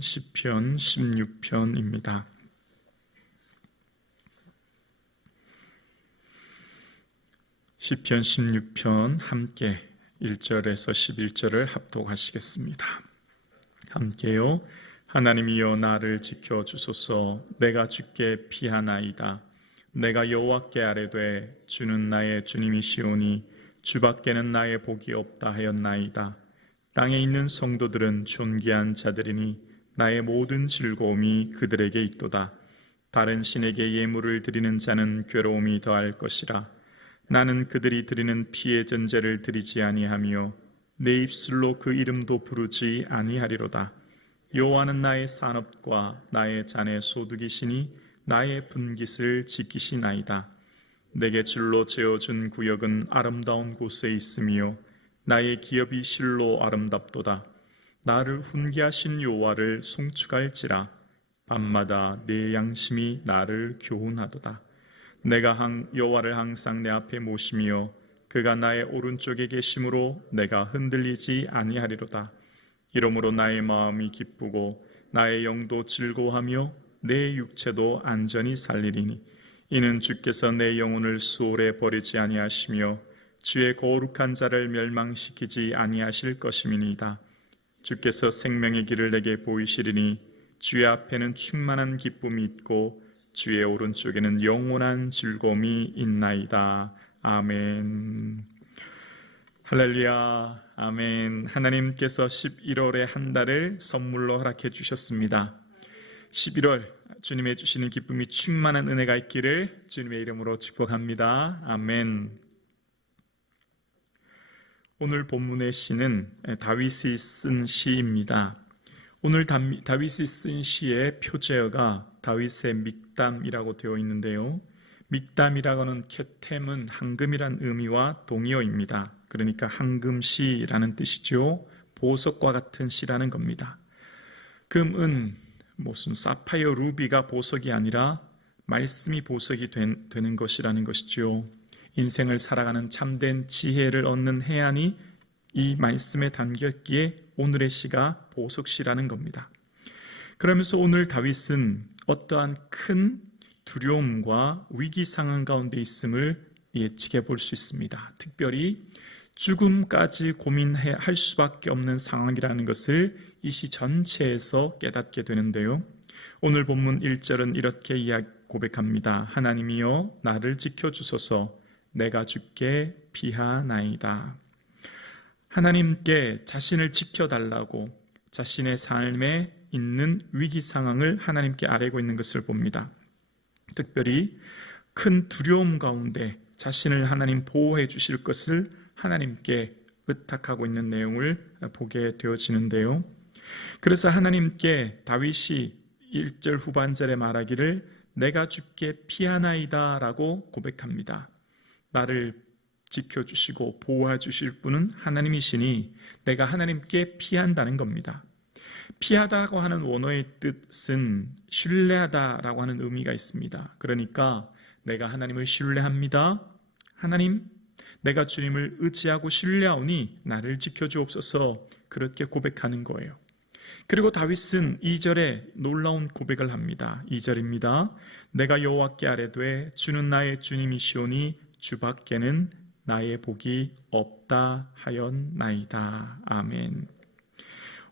시편 16편입니다. 시편 16편 함께 1절에서 11절을 합독하시겠습니다. 함께요. 하나님이여 나를 지켜주소서. 내가 주께 피하나이다. 내가 여호와께 아뢰되 주는 나의 주님이시오니 주밖에는 나의 복이 없다 하였나이다. 땅에 있는 성도들은 존귀한 자들이니 나의 모든 즐거움이 그들에게 있도다. 다른 신에게 예물을 드리는 자는 괴로움이 더할 것이라. 나는 그들이 드리는 피의 전제를 드리지 아니하며 내 입술로 그 이름도 부르지 아니하리로다. 여호와는 나의 산업과 나의 잔의 소득이시니 나의 분깃을 지키시나이다. 내게 줄로 재어준 구역은 아름다운 곳에 있으며 나의 기업이 실로 아름답도다. 나를 훈계하신 여호와를 송축할지라. 밤마다 내 양심이 나를 교훈하도다. 내가 여호와를 항상 내 앞에 모시며 그가 나의 오른쪽에 계심으로 내가 흔들리지 아니하리로다. 이러므로 나의 마음이 기쁘고 나의 영도 즐거워하며 내 육체도 안전히 살리리니 이는 주께서 내 영혼을 수월에 버리지 아니하시며 주의 거룩한 자를 멸망시키지 아니하실 것임이니이다. 주께서 생명의 길을 내게 보이시리니 주의 앞에는 충만한 기쁨이 있고 주의 오른쪽에는 영원한 즐거움이 있나이다. 아멘. 할렐루야. 아멘. 하나님께서 11월의 한 달을 선물로 허락해 주셨습니다. 11월 주님의 주시는 기쁨이 충만한 은혜가 있기를 주님의 이름으로 축복합니다. 아멘. 오늘 본문의 시는 다윗이 쓴 시입니다. 오늘 다윗이 쓴 시의 표제어가 다윗의 믹담이라고 되어 있는데요. 믹담이라고는 케템은 황금이란 의미와 동의어입니다. 그러니까 황금시라는 뜻이죠. 보석과 같은 시라는 겁니다. 금은 무슨 사파이어 루비가 보석이 아니라 말씀이 보석이 되는 것이라는 것이죠. 인생을 살아가는 참된 지혜를 얻는 해안이 이 말씀에 담겼기에 오늘의 시가 보석시라는 겁니다. 그러면서 오늘 다윗은 어떠한 큰 두려움과 위기 상황 가운데 있음을 예측해 볼 수 있습니다. 특별히 죽음까지 고민할 수밖에 없는 상황이라는 것을 이 시 전체에서 깨닫게 되는데요. 오늘 본문 1절은 이렇게 고백합니다. 하나님이여 나를 지켜주소서. 내가 주께 피하나이다. 하나님께 자신을 지켜달라고 자신의 삶에 있는 위기 상황을 하나님께 아뢰고 있는 것을 봅니다. 특별히 큰 두려움 가운데 자신을 하나님 보호해 주실 것을 하나님께 의탁하고 있는 내용을 보게 되어지는데요. 그래서 하나님께 다윗이 1절 후반절에 말하기를 내가 주께 피하나이다 라고 고백합니다. 나를 지켜주시고 보호해 주실 분은 하나님이시니 내가 하나님께 피한다는 겁니다. 피하다고 하는 원어의 뜻은 신뢰하다라고 하는 의미가 있습니다. 그러니까 내가 하나님을 신뢰합니다. 하나님, 내가 주님을 의지하고 신뢰하오니 나를 지켜주옵소서. 그렇게 고백하는 거예요. 그리고 다윗은 2절에 놀라운 고백을 합니다. 2절입니다. 내가 여호와께 아뢰되 주는 나의 주님이시오니 주밖에는 나의 복이 없다 하였나이다. 아멘.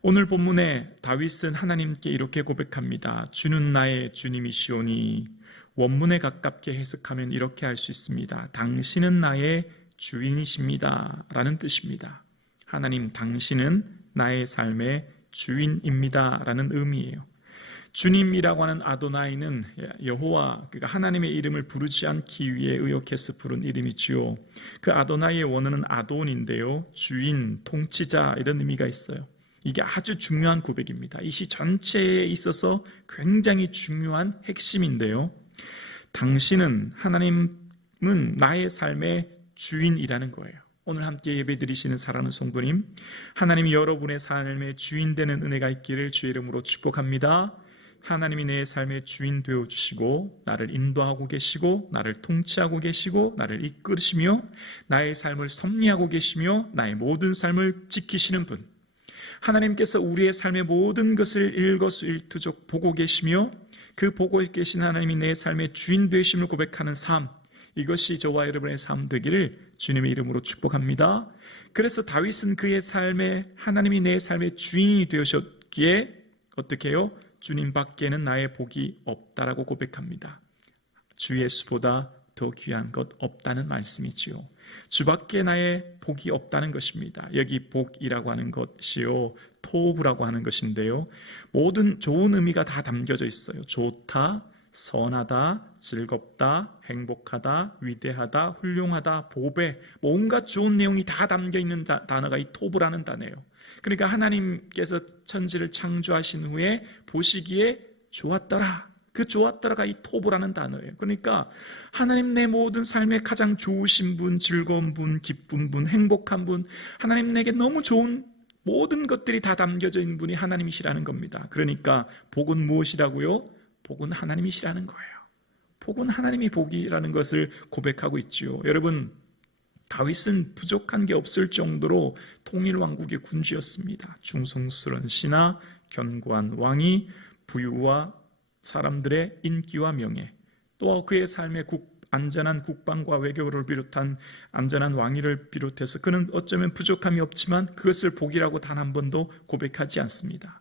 오늘 본문에 다윗은 하나님께 이렇게 고백합니다. 주는 나의 주님이시오니 원문에 가깝게 해석하면 이렇게 할 수 있습니다. 당신은 나의 주인이십니다 라는 뜻입니다. 하나님, 당신은 나의 삶의 주인입니다 라는 의미예요. 주님이라고 하는 아도나이는 여호와, 그러니까 하나님의 이름을 부르지 않기 위해 의역해서 부른 이름이지요. 그 아도나이의 원어는 아돈인데요, 주인, 통치자 이런 의미가 있어요. 이게 아주 중요한 고백입니다. 이 시 전체에 있어서 굉장히 중요한 핵심인데요. 당신은, 하나님은 나의 삶의 주인이라는 거예요. 오늘 함께 예배드리시는 사랑하는 성도님, 하나님이 여러분의 삶의 주인 되는 은혜가 있기를 주의 이름으로 축복합니다. 하나님이 내 삶의 주인 되어주시고 나를 인도하고 계시고 나를 통치하고 계시고 나를 이끌으시며 나의 삶을 섭리하고 계시며 나의 모든 삶을 지키시는 분, 하나님께서 우리의 삶의 모든 것을 일거수일투족 보고 계시며 그 보고 계신 하나님이 내 삶의 주인 되심을 고백하는 삶, 이것이 저와 여러분의 삶 되기를 주님의 이름으로 축복합니다. 그래서 다윗은 그의 삶에 하나님이 내 삶의 주인이 되셨기에 어떻게 해요? 주님 밖에는 나의 복이 없다라고 고백합니다. 주 예수보다 더 귀한 것 없다는 말씀이지요. 주밖에 나의 복이 없다는 것입니다. 여기 복이라고 하는 것이요, 토브라고 하는 것인데요, 모든 좋은 의미가 다 담겨져 있어요. 좋다, 선하다, 즐겁다, 행복하다, 위대하다, 훌륭하다, 보배, 온갖 좋은 내용이 다 담겨 있는 단어가 이 토브라는 단어예요. 그러니까 하나님께서 천지를 창조하신 후에 보시기에 좋았더라, 그 좋았더라가 이 토브라는 단어예요. 그러니까 하나님 내 모든 삶에 가장 좋으신 분, 즐거운 분, 기쁜 분, 행복한 분, 하나님 내게 너무 좋은 모든 것들이 다 담겨져 있는 분이 하나님이시라는 겁니다. 그러니까 복은 무엇이라고요? 복은 하나님이시라는 거예요. 복은 하나님이 복이라는 것을 고백하고 있지요. 여러분, 다윗은 부족한 게 없을 정도로 통일왕국의 군주였습니다. 충성스러운 신하, 견고한 왕이 부유와 사람들의 인기와 명예, 또 그의 삶의 안전한 국방과 외교를 비롯한 안전한 왕위를 비롯해서 그는 어쩌면 부족함이 없지만 그것을 복이라고 단 한 번도 고백하지 않습니다.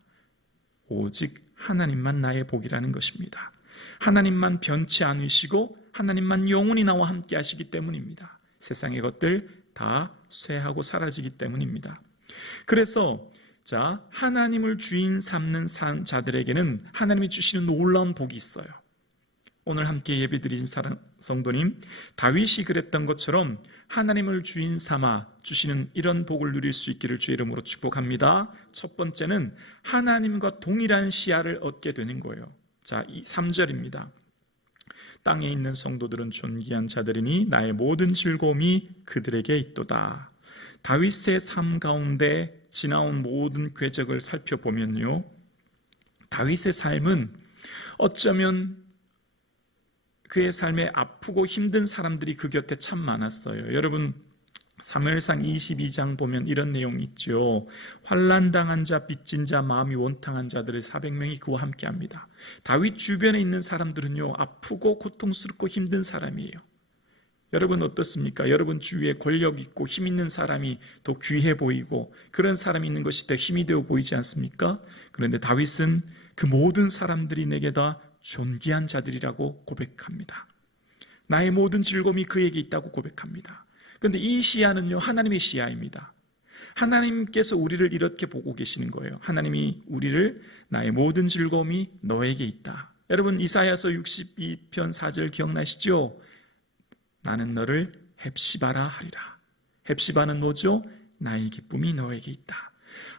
오직 하나님만 나의 복이라는 것입니다. 하나님만 변치 않으시고 하나님만 영원히 나와 함께 하시기 때문입니다. 세상의 것들 다 쇠하고 사라지기 때문입니다. 그래서 하나님을 주인 삼는 자들에게는 하나님이 주시는 놀라운 복이 있어요. 오늘 함께 예배드린 성도님, 다윗이 그랬던 것처럼 하나님을 주인 삼아 주시는 이런 복을 누릴 수 있기를 주의 이름으로 축복합니다. 첫 번째는 하나님과 동일한 시야를 얻게 되는 거예요. 이 3절입니다. 땅에 있는 성도들은 존귀한 자들이니 나의 모든 즐거움이 그들에게 있도다. 다윗의 삶 가운데 지나온 모든 궤적을 살펴보면요, 다윗의 삶은 어쩌면 그의 삶에 아프고 힘든 사람들이 그 곁에 참 많았어요. 여러분, 사무엘상 22장 보면 이런 내용이 있죠. 환난당한 자, 빚진 자, 마음이 원탕한 자들을 400명이 그와 함께합니다. 다윗 주변에 있는 사람들은요, 아프고 고통스럽고 힘든 사람이에요. 여러분 어떻습니까? 여러분 주위에 권력 있고 힘 있는 사람이 더 귀해 보이고 그런 사람이 있는 것이 더 힘이 되어 보이지 않습니까? 그런데 다윗은 그 모든 사람들이 내게 다 존귀한 자들이라고 고백합니다. 나의 모든 즐거움이 그에게 있다고 고백합니다. 그런데 이 시야는요, 하나님의 시야입니다. 하나님께서 우리를 이렇게 보고 계시는 거예요. 하나님이 우리를 나의 모든 즐거움이 너에게 있다. 여러분 이사야서 62편 4절 기억나시죠? 나는 너를 헵시바라 하리라. 헵시바는 뭐죠? 나의 기쁨이 너에게 있다.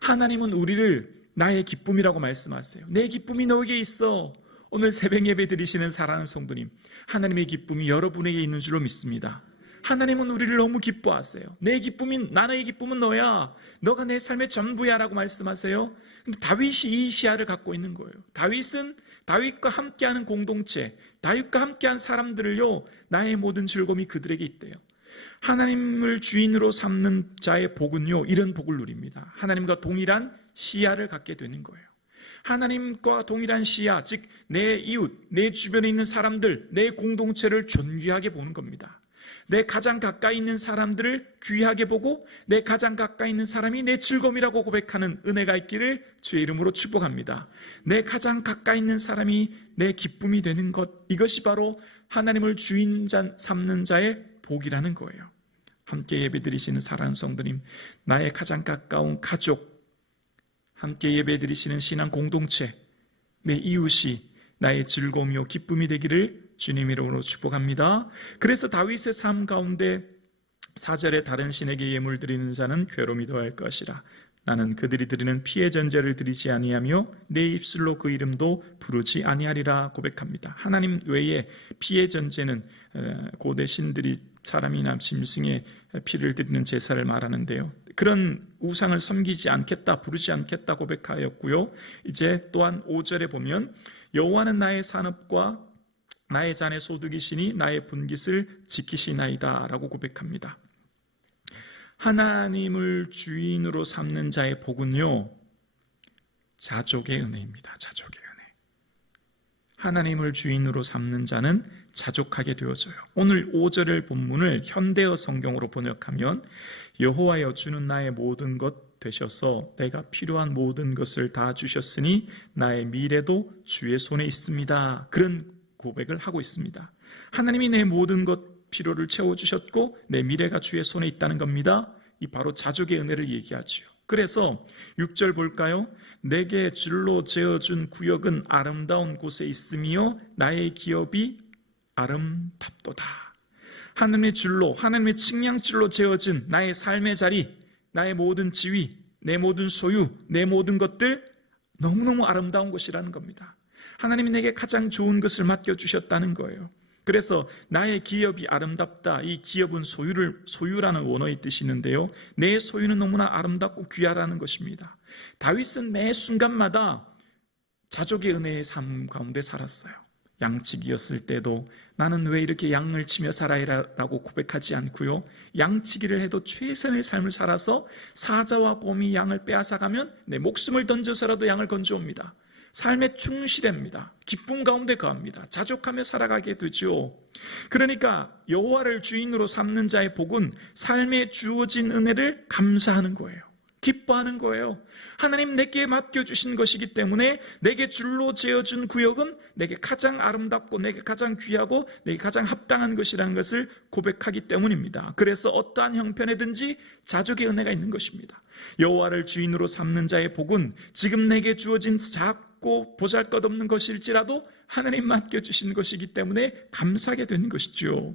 하나님은 우리를 나의 기쁨이라고 말씀하세요. 내 기쁨이 너에게 있어. 오늘 새벽 예배 드리시는 사랑하는 성도님, 하나님의 기쁨이 여러분에게 있는 줄로 믿습니다. 하나님은 우리를 너무 기뻐하세요. 나의 기쁨은 너야. 너가 내 삶의 전부야 라고 말씀하세요. 근데 다윗이 이 시야를 갖고 있는 거예요. 다윗은 다윗과 함께하는 공동체, 다윗과 함께한 사람들을요, 나의 모든 즐거움이 그들에게 있대요. 하나님을 주인으로 삼는 자의 복은요, 이런 복을 누립니다. 하나님과 동일한 시야를 갖게 되는 거예요. 하나님과 동일한 시야, 즉 내 이웃, 내 주변에 있는 사람들, 내 공동체를 존귀하게 보는 겁니다. 내 가장 가까이 있는 사람들을 귀하게 보고 내 가장 가까이 있는 사람이 내 즐거움이라고 고백하는 은혜가 있기를 주의 이름으로 축복합니다. 내 가장 가까이 있는 사람이 내 기쁨이 되는 것, 이것이 바로 하나님을 주인 삼는 자의 복이라는 거예요. 함께 예배드리시는 사랑하는 성도님, 나의 가장 가까운 가족, 함께 예배드리시는 신앙 공동체, 내 이웃이 나의 즐거움이요 기쁨이 되기를 주님 이름으로 축복합니다. 그래서 다윗의 삶 가운데 4절에 다른 신에게 예물 드리는 자는 괴로움이 더할 것이라. 나는 그들이 드리는 피의 전제를 드리지 아니하며 내 입술로 그 이름도 부르지 아니하리라 고백합니다. 하나님 외에 피의 전제는 고대 신들이 사람이나 짐승의 피를 드리는 제사를 말하는데요. 그런 우상을 섬기지 않겠다, 부르지 않겠다 고백하였고요. 이제 또한 5절에 보면 여호와는 나의 산업과 나의 잔의 소득이시니 나의 분깃을 지키시나이다 라고 고백합니다. 하나님을 주인으로 삼는 자의 복은요, 자족의 은혜입니다. 자족의 은혜. 하나님을 주인으로 삼는 자는 자족하게 되어져요. 오늘 5절의 본문을 현대어 성경으로 번역하면 여호와여 주는 나의 모든 것 되셔서 내가 필요한 모든 것을 다 주셨으니 나의 미래도 주의 손에 있습니다. 그런 고백을 하고 있습니다. 하나님이 내 모든 것 필요를 채워주셨고 내 미래가 주의 손에 있다는 겁니다. 이 바로 자족의 은혜를 얘기하지요. 그래서 6절 볼까요? 내게 줄로 재어준 구역은 아름다운 곳에 있으며 나의 기업이 아름답도다. 하나님의 줄로, 하나님의 측량줄로 재어진 나의 삶의 자리, 나의 모든 지위, 내 모든 소유, 내 모든 것들 너무너무 아름다운 것이라는 겁니다. 하나님이 내게 가장 좋은 것을 맡겨주셨다는 거예요. 그래서 나의 기업이 아름답다. 이 기업은 소유라는 원어의 뜻이 있는데요. 내 소유는 너무나 아름답고 귀하라는 것입니다. 다윗은 매 순간마다 자족의 은혜의 삶 가운데 살았어요. 양치기였을 때도 나는 왜 이렇게 양을 치며 살아야라고 고백하지 않고요. 양치기를 해도 최선의 삶을 살아서 사자와 곰이 양을 빼앗아가면 내 목숨을 던져서라도 양을 건져옵니다. 삶에 충실합니다. 기쁨 가운데 거합니다. 자족하며 살아가게 되죠. 그러니까 여호와를 주인으로 삼는 자의 복은 삶에 주어진 은혜를 감사하는 거예요. 기뻐하는 거예요. 하나님 내게 맡겨주신 것이기 때문에 내게 줄로 재어준 구역은 내게 가장 아름답고 내게 가장 귀하고 내게 가장 합당한 것이라는 것을 고백하기 때문입니다. 그래서 어떠한 형편에든지 자족의 은혜가 있는 것입니다. 여호와를 주인으로 삼는 자의 복은 지금 내게 주어진 작고 보잘것없는 것일지라도 하나님 맡겨주신 것이기 때문에 감사하게 되는 것이죠.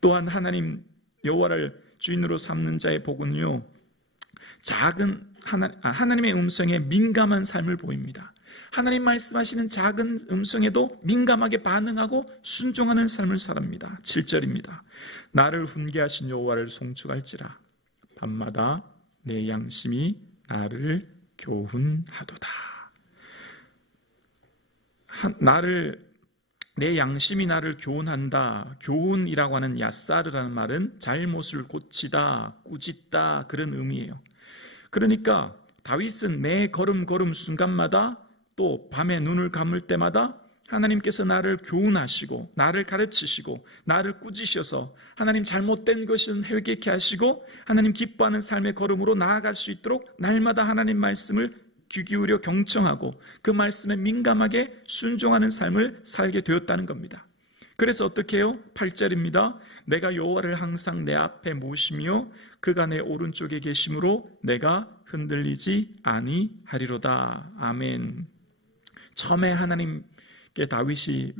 또한 여호와를 주인으로 삼는 자의 복은요, 하나님의 음성에 민감한 삶을 보입니다. 하나님 말씀하시는 작은 음성에도 민감하게 반응하고 순종하는 삶을 살합니다. 7절입니다. 나를 훈계하신 여호와를 송축할지라 밤마다 내 양심이 나를 교훈하도다. 내 양심이 나를 교훈한다. 교훈이라고 하는 야사르라는 말은 잘못을 고치다, 꾸짖다 그런 의미예요. 그러니까 다윗은 매 걸음 순간마다 또 밤에 눈을 감을 때마다 하나님께서 나를 교훈하시고 나를 가르치시고 나를 꾸짖으셔서 하나님 잘못된 것은 회개케 하시고 하나님 기뻐하는 삶의 걸음으로 나아갈 수 있도록 날마다 하나님 말씀을 귀 기울여 경청하고 그 말씀에 민감하게 순종하는 삶을 살게 되었다는 겁니다. 그래서 어떻게 해요? 8절입니다. 내가 여호와를 항상 내 앞에 모시며 그가 내 오른쪽에 계심으로 내가 흔들리지 아니하리로다. 아멘. 처음에 하나님께 다윗이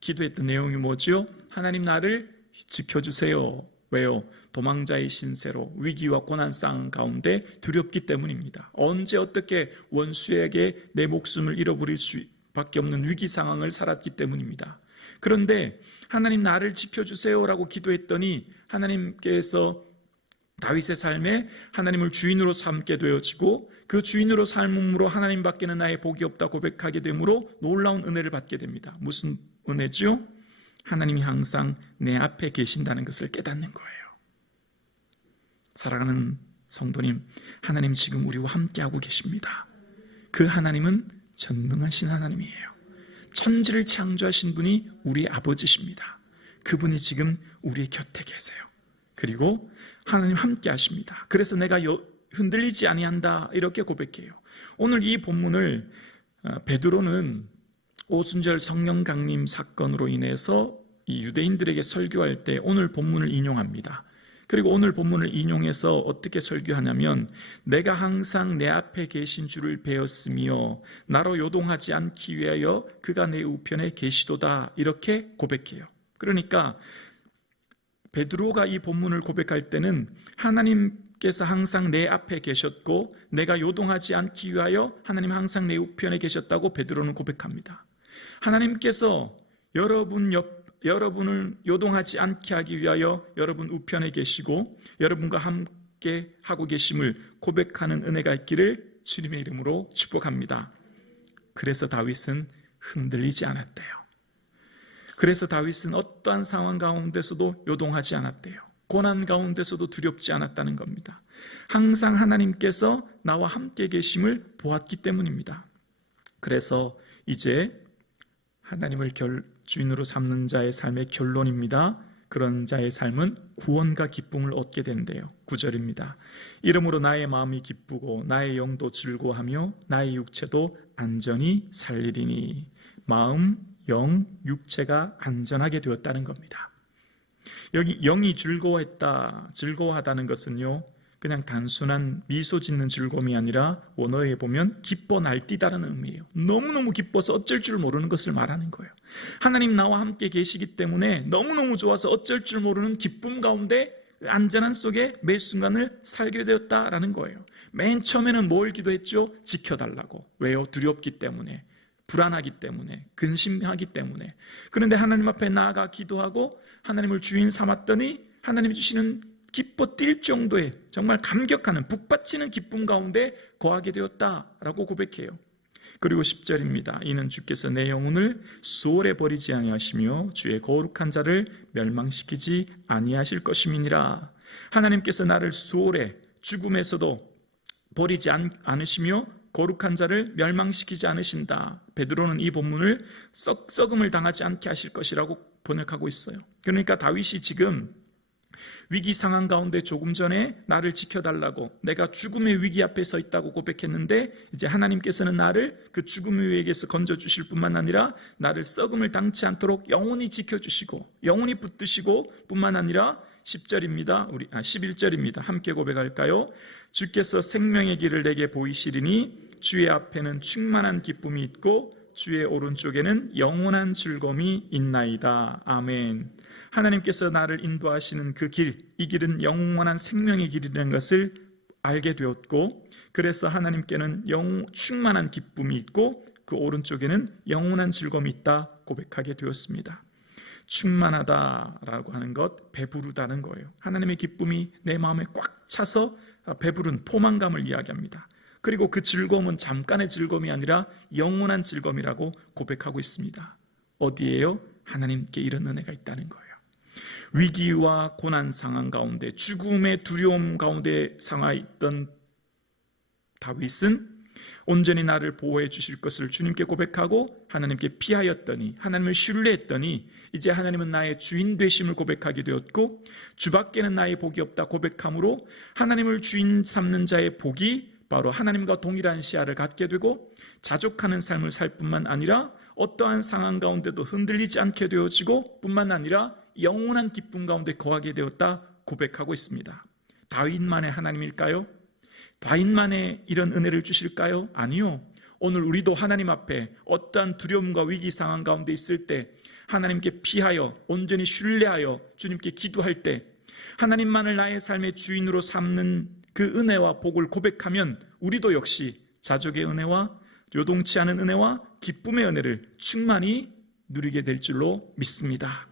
기도했던 내용이 뭐죠? 하나님 나를 지켜주세요. 왜요? 도망자의 신세로 위기와 고난상 가운데 두렵기 때문입니다. 언제 어떻게 원수에게 내 목숨을 잃어버릴 수밖에 없는 위기 상황을 살았기 때문입니다. 그런데 하나님 나를 지켜주세요라고 기도했더니 하나님께서 다윗의 삶에 하나님을 주인으로 삼게 되어지고 그 주인으로 삶으로 하나님밖에는 나의 복이 없다 고백하게 되므로 놀라운 은혜를 받게 됩니다. 무슨 은혜죠? 하나님이 항상 내 앞에 계신다는 것을 깨닫는 거예요. 사랑하는 성도님, 하나님 지금 우리와 함께하고 계십니다. 그 하나님은 전능하신 하나님이에요. 천지를 창조하신 분이 우리 아버지십니다. 그분이 지금 우리 곁에 계세요. 그리고 하나님 함께 하십니다. 그래서 내가 흔들리지 아니한다 이렇게 고백해요. 오늘 이 본문을 베드로는 오순절 성령 강림 사건으로 인해서 이 유대인들에게 설교할 때 오늘 본문을 인용합니다. 그리고 오늘 본문을 인용해서 어떻게 설교하냐면 내가 항상 내 앞에 계신 줄을 배웠으며 나로 요동하지 않기 위하여 그가 내 우편에 계시도다 이렇게 고백해요. 그러니까 베드로가 이 본문을 고백할 때는 하나님께서 항상 내 앞에 계셨고 내가 요동하지 않기 위하여 하나님 항상 내 우편에 계셨다고 베드로는 고백합니다. 하나님께서 여러분을 요동하지 않게 하기 위하여 여러분 우편에 계시고 여러분과 함께 하고 계심을 고백하는 은혜가 있기를 주님의 이름으로 축복합니다. 그래서 다윗은 흔들리지 않았대요. 그래서 다윗은 어떠한 상황 가운데서도 요동하지 않았대요. 고난 가운데서도 두렵지 않았다는 겁니다. 항상 하나님께서 나와 함께 계심을 보았기 때문입니다. 그래서 이제 하나님을 주인으로 삼는 자의 삶의 결론입니다. 그런 자의 삶은 구원과 기쁨을 얻게 된대요. 9절입니다. 이러므로 나의 마음이 기쁘고 나의 영도 즐거워하며 나의 육체도 안전히 살리리니. 마음, 영, 육체가 안전하게 되었다는 겁니다. 여기 영이 즐거워하다는 것은요, 그냥 단순한 미소 짓는 즐거움이 아니라 원어에 보면 기뻐 날뛰다라는 의미예요. 너무너무 기뻐서 어쩔 줄 모르는 것을 말하는 거예요. 하나님 나와 함께 계시기 때문에 너무너무 좋아서 어쩔 줄 모르는 기쁨 가운데 안전한 속에 매 순간을 살게 되었다라는 거예요. 맨 처음에는 뭘 기도했죠? 지켜달라고. 왜요? 두렵기 때문에, 불안하기 때문에, 근심하기 때문에. 그런데 하나님 앞에 나아가 기도하고 하나님을 주인 삼았더니 하나님이 주시는 기뻐 뛸 정도의 정말 감격하는 북받치는 기쁨 가운데 거하게 되었다라고 고백해요. 그리고 10절입니다. 이는 주께서 내 영혼을 수월에 버리지 아니하시며 주의 거룩한 자를 멸망시키지 아니하실 것임이니라. 하나님께서 나를 수월에 죽음에서도 버리지 않으시며 거룩한 자를 멸망시키지 않으신다. 베드로는 이 본문을 썩음을 당하지 않게 하실 것이라고 번역하고 있어요. 그러니까 다윗이 지금 위기 상황 가운데 조금 전에 나를 지켜달라고 내가 죽음의 위기 앞에 서 있다고 고백했는데 이제 하나님께서는 나를 그 죽음의 위기에서 건져주실 뿐만 아니라 나를 썩음을 당치 않도록 영원히 지켜주시고 영원히 붙드시고 뿐만 아니라 11절입니다. 함께 고백할까요? 주께서 생명의 길을 내게 보이시리니 주의 앞에는 충만한 기쁨이 있고 주의 오른쪽에는 영원한 즐거움이 있나이다. 아멘. 하나님께서 나를 인도하시는 그 길, 이 길은 영원한 생명의 길이라는 것을 알게 되었고, 그래서 하나님께는 충만한 기쁨이 있고 그 오른쪽에는 영원한 즐거움이 있다 고백하게 되었습니다. 충만하다라고 하는 것, 배부르다는 거예요. 하나님의 기쁨이 내 마음에 꽉 차서 배부른 포만감을 이야기합니다. 그리고 그 즐거움은 잠깐의 즐거움이 아니라 영원한 즐거움이라고 고백하고 있습니다. 어디에요? 하나님께 이런 은혜가 있다는 거예요. 위기와 고난 상황 가운데, 죽음의 두려움 가운데 상하여 있던 다윗은 온전히 나를 보호해 주실 것을 주님께 고백하고 하나님께 피하였더니, 하나님을 신뢰했더니 이제 하나님은 나의 주인 되심을 고백하게 되었고, 주밖에는 나의 복이 없다 고백함으로 하나님을 주인 삼는 자의 복이 바로 하나님과 동일한 시야를 갖게 되고 자족하는 삶을 살 뿐만 아니라 어떠한 상황 가운데도 흔들리지 않게 되어지고 뿐만 아니라 영원한 기쁨 가운데 거하게 되었다 고백하고 있습니다. 다윗만의 하나님일까요? 다윗만의 이런 은혜를 주실까요? 아니요. 오늘 우리도 하나님 앞에 어떠한 두려움과 위기 상황 가운데 있을 때 하나님께 피하여 온전히 신뢰하여 주님께 기도할 때 하나님만을 나의 삶의 주인으로 삼는 그 은혜와 복을 고백하면 우리도 역시 자족의 은혜와 요동치 않은 은혜와 기쁨의 은혜를 충만히 누리게 될 줄로 믿습니다.